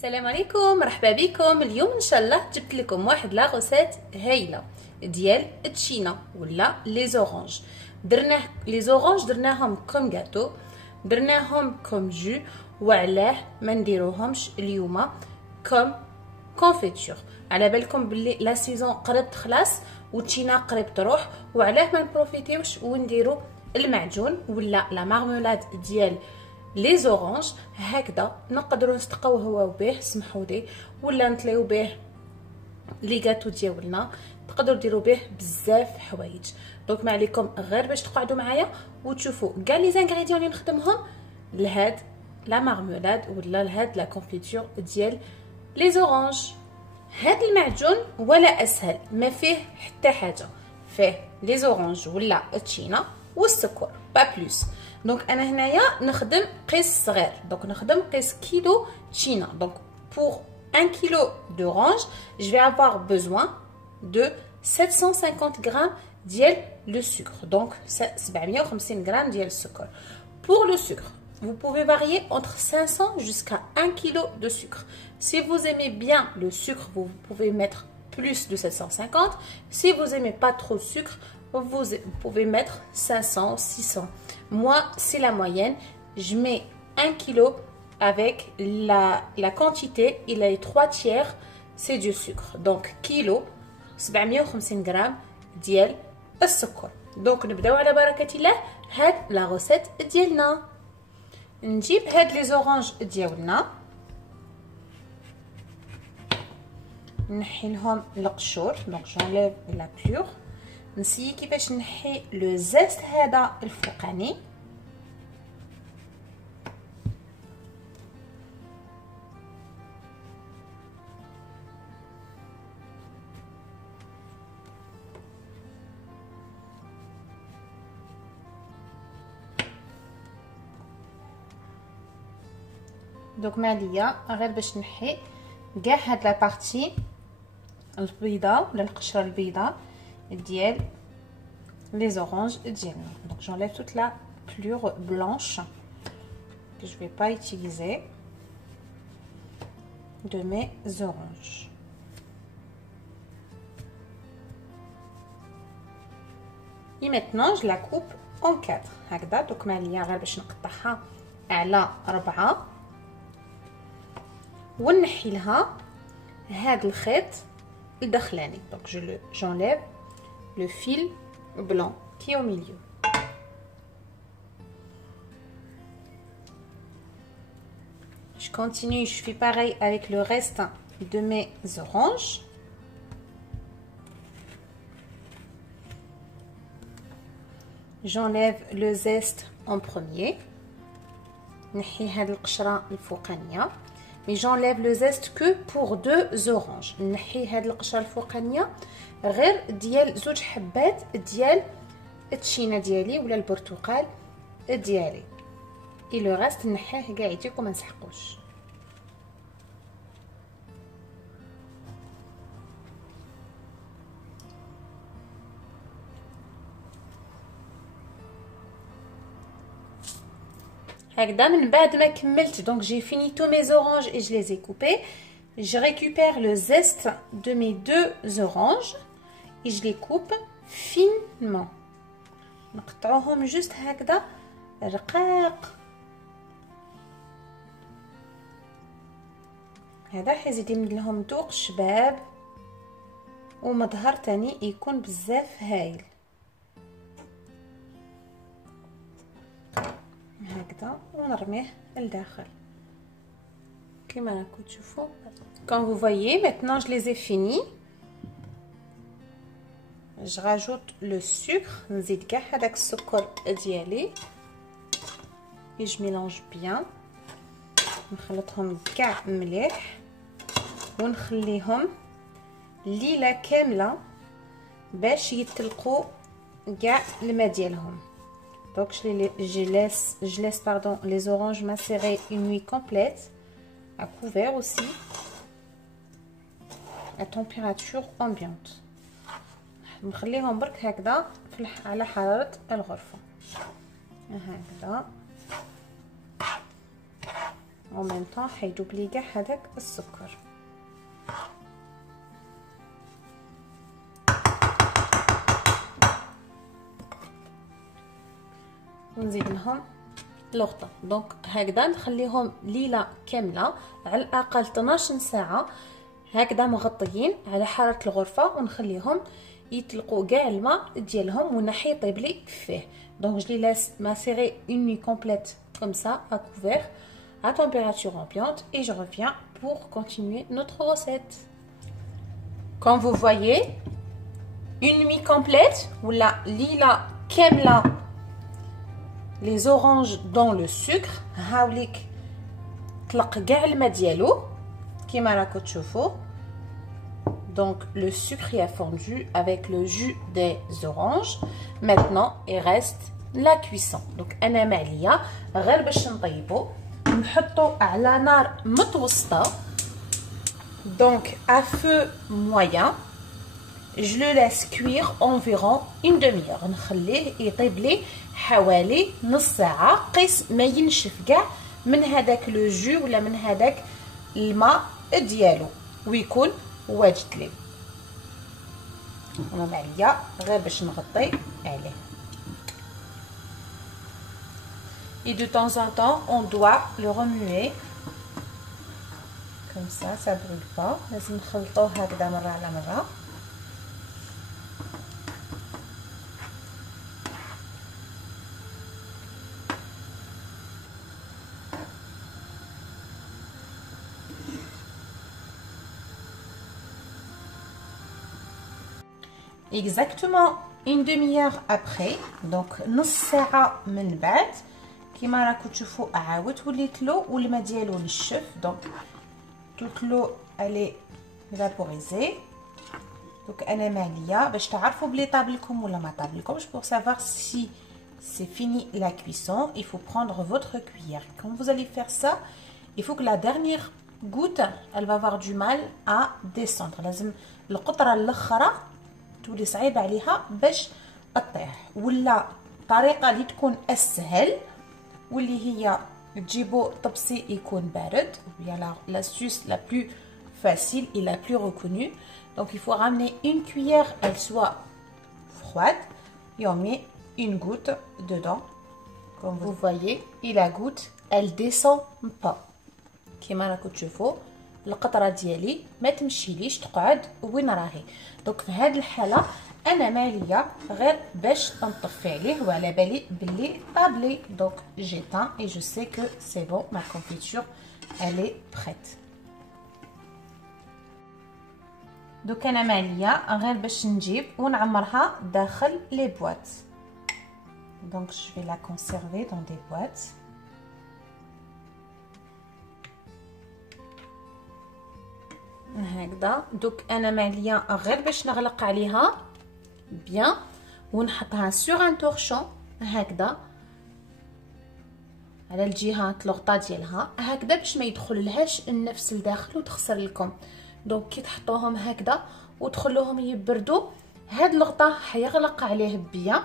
السلام عليكم، مرحبا بكم. اليوم ان شاء الله جبت لكم واحد لا غوسيت هايله ديال التشينا ولا لي زورانج. درناه لي زورانج درناهم كوم غاتو، درناهم كوم جو، وعلاه ما نديروهمش اليوم كوم كونفيتور؟ على بالكم بلي لا سيزون قرب تخلص والتشينا قريب تروح، وعلاه ما نبروفيتيوش ونديرو المعجون ولا لا مارمولاد ديال لي زورانج هكذا نقدروا نستقوهوا به، سمحوا لي، ولا نطليو به لي غاتو ديالنا، تقدروا ديروا به بزاف حوايج. دونك ما عليكم غير باش تقعدوا معايا وتشوفوا كاع لي زانغريديون اللي نخدمهم لهاد لا مارمولاد ولا لهاد لا كونفيتور ديال لي زورانج. هاد المعجون ولا اسهل، ما فيه حتى حاجه، فيه لي زورانج ولا التشينا والسكر با بلوس. دونك انا هنايا نخدم قيس صغير، دونك نخدم قيس كيلو تشينا. دونك pour 1 kilo d'orange je vais avoir besoin de 750 grammes ديال le sucre. donc 750 grammes ديال السكر. pour le sucre vous pouvez varier entre 500 jusqu'à 1 kilo de sucre. Si vous aimez bien le sucre, vous pouvez mettre plus de 750. Si vous aimez pas trop de sucre, vous pouvez mettre 500, 600. Moi, c'est la moyenne. Je mets 1 kilo avec la quantité, il a les 3 tiers, c'est du sucre. Donc, kilo, 750 grammes ديال السكر. Donc, نبداو على بركة الله. هاد لا غوسيت ديالنا. نجيب هاد لي زورانج ديالنا، نحي لهم القشور. دونك جونليف لا بيور. نسيي كيفاش نحي لو زيست هذا الفوقاني. دوك ما عليا غير باش نحي كاع هاد لا بارتي البيضاء ولا القشره البيضاء ديال les oranges ديالنا. donc j'enlève toute la pelure blanche que je vais pas utiliser de mes oranges. et maintenant je la coupe en 4 هكذا. donc ما عليا غير باش نقطعها على 4 ونحي لها هاد الخيط الداخلاني. donc j'enlève le fil blanc qui est au milieu. Je continue, je fais pareil avec le reste de mes oranges. J'enlève le zeste en premier. نحي هاد القشرة الفوقانية. mais j'enlève le zeste que pour 2 oranges. نحي هاد القشره الفوقانيه غير ديال 2 حبات ديال التشينا ديالي ولا البرتقال ديالي. et le reste نحيه كاع يجيكم ما نسحقوش. هكذا. من بعد ما كملت donc j'ai fini tous mes oranges et je les ai coupés. je récupère le zeste de mes 2 oranges et je les coupe finement. نقطعوهم juste هكذا رقاق. هذا حيزيد يمد لهم ذوق شباب ومظهر تاني يكون بزاف هايل هكذا. ونرميه لداخل كما راكم تشوفوا. quand vous voyez maintenant je les ai finis. je rajoute le sucre. نزيد كاع هذاك السكر ديالي et je mélange bien. نخلطهم كاع مليح ونخليهم ليله كامله باش يتلقوا كاع الماء ديالهم. donc je laisse les oranges macérer une nuit complète à couvert aussi à température ambiante. نخليهم برك هكذا على حرارة الغرفة هكذا. en même temps حيدوب لي كاع هذاك السكر. ونزيد لهم لقطه. دونك هكذا نخليهم ليله كامله على الاقل 12 ساعه هكذا مغطيين على حراره الغرفه، ونخليهم يطلقوا كاع الماء ديالهم ونحي يطيب لي فيه. دونك je les laisse macérer une nuit complète comme ça à couvert à température ambiante et je reviens pour continuer notre recette. Comme vous voyez, une nuit complète ou la lila كامله les oranges dans le sucre. هاوليك طلق كاع الماء ديالو كيما راكم تشوفوا. Donc le sucre y a fondu avec le jus des oranges. Maintenant il reste la cuisson. Donc انا معليا غير باش نطيبو نحطو على نار متوسطه. Donc à feu moyen je le laisse cuire environ une demi-heure. نخليه يطيب لي حوالي نص ساعه قيس ما ينشف كاع من هذاك لو جو ولا من هذاك الماء ديالو ويكون واجد لي. انا معليا غير باش نغطي عليه. Et de temps en temps on doit le remuer comme ça brûle pas. لازم نخلطوه هكذا مره على مره. Exactement une demi-heure après, donc نص ساعة من بعد كيما راكم تشوفوا عاودت وليت لو والماء ديالو نشف. دونك toute l'eau elle est vaporisée. دونك انا ماليه باش تعرفوا بلي طابلكم ولا ما طابلكمش. pour savoir si c'est fini la cuisson il faut prendre votre cuillère. Quand vous allez faire ça il faut que la dernière goutte elle va avoir du mal à descendre. لازم القطرة الاخرى تولي صعيبه عليها باش تطيح. ولا الطريقه اللي تكون اسهل واللي هي تجيبو طبسي يكون بارد هي l'astuce la plus facile et la plus reconnue. Donc il faut ramener une cuillère, elle soit froide et on met une goutte dedans. Comme vous voyez et la goutte elle descend pas كيما راكم تشوفوا. القطره ديالي ما تمشيليش تقعد وين راهي. دونك في هذه الحاله انا ماليه غير باش نطفي عليه وعلى بالي بلي طابلي. دونك جيتان et je sais que c'est bon, ma confiture elle est prête. دونك انا ماليه غير باش نجيب ونعمرها داخل لي بواط. دونك je vais la conserver dans des boîtes. هكذا. دوك انا ماليه غير باش نغلق عليها بيان ونحطها سور ان تورشون هكذا على الجهات الغطاء ديالها هكذا باش ما يدخل لهاش النفس لداخل وتخسر لكم. دونك كي تحطوهم هكذا وتخلوهم يبردوا هاد الغطاء حيغلق عليه بيان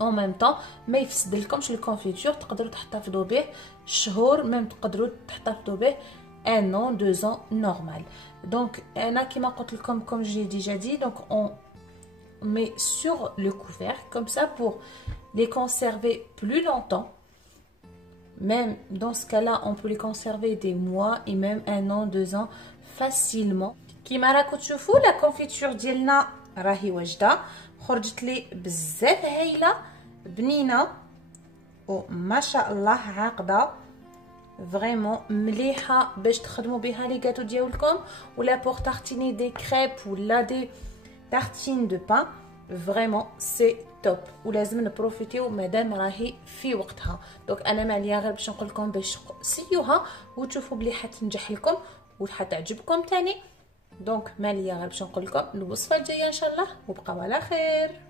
او ميم طون ما يفسد لكمش الكونفيتور. تقدروا تحتفظوا به شهور ميم تقدروا تحتفظوا به un an 2 ans normal. Donc انا كيما قلت لكم comme j'ai déjà dit donc on met sur le couvercle comme ça pour les conserver plus longtemps. Même dans ce cas-là on peut les conserver des mois et même 1 an 2 ans facilement. كيما راكم تشوفوا la confiture ديالنا راهي واجده خرجت لي بزاف هايله بنينه وما شاء الله عاقده فريمون مليحه باش تخدموا بها لي غاتو ديالكم ولا بور تارتيني دي كريب ولا دي تارتين دو بان. فريمون سي توب ولازم نبروفيتيو مادام راهي في وقتها. دونك انا ماليه غير باش نقول لكم باش سيوها وتشوفوا بلي حتنجح لكم وحتعجبكم تاني. دونك ماليه غير باش نقول لكم الوصفه الجايه ان شاء الله وبقاو على خير.